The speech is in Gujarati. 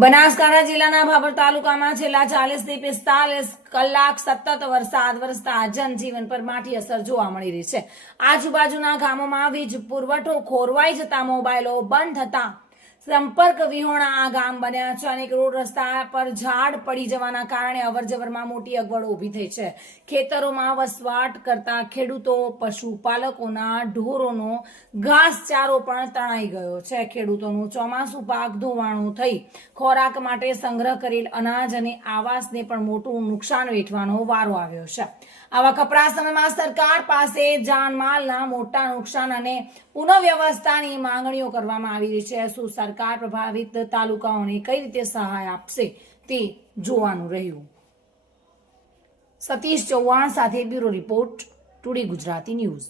બનાસકાંઠા જિલ્લાના ભાભર તાલુકામાં છેલ્લા 40 થી 45 કલાક સતત વરસાદ વરસતા જનજીવન પર માઠી અસર જોવા મળી રહી છે। આજુબાજુના ગામોમાં વીજ પુરવઠો ખોરવાઈ જતા મોબાઈલો બંધ થતા સંપર્ક વિહોણા આ ગામ બન્યા છે। અનેક રોડ રસ્તા પર ઝાડ પડી જવાના કારણે અવરજવરમાં મોટી અગવડો ઊભી થઈ છે। ખેતરોમાં વસવાટ કરતા ખેડૂતો પશુપાલકોના ઢોરોનો ઘાસચારો પણ તણાઈ ગયો છે। ખેડૂતોનું ચોમાસું પાક ધોવાણું થઈ ખોરાક માટે સંગ્રહ કરેલ અનાજ અને આવાસને પણ મોટું નુકસાન વેઠવાનો વારો આવ્યો છે। આવા કપરા સમયમાં સરકાર પાસે જાનમાલના મોટા નુકસાન અને પુનઃવ્યવસ્થાની માંગણીઓ કરવામાં આવી રહી છે। શું સરકાર પ્રભાવિત તાલુકાઓને કઈ રીતે સહાય આપશે તે જોવાનું રહ્યું। સતીશ ચૌહાણ સાથે bureau report, today Gujarati news.